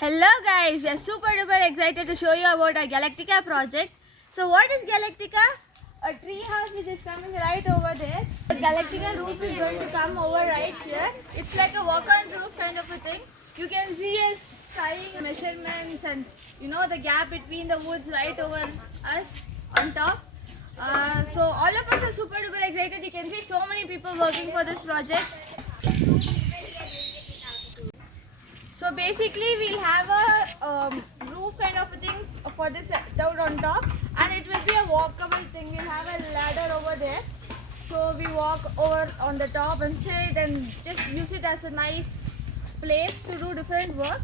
Hello guys, we are super duper excited to show you about our Galactica project. So what is Galactica? A tree house which is coming right over there. The Galactica roof is going to come over right here. It's like a walk-on roof kind of a thing. You can see us skying measurements and the gap between the woods right over us on top. So all of us are super duper excited. You can see so many people working for this project. So basically we'll have a roof kind of a thing for this down on top, and it will be a walkable thing. We'll have a ladder over there. So we walk over on the top and sit and just use it as a nice place to do different work.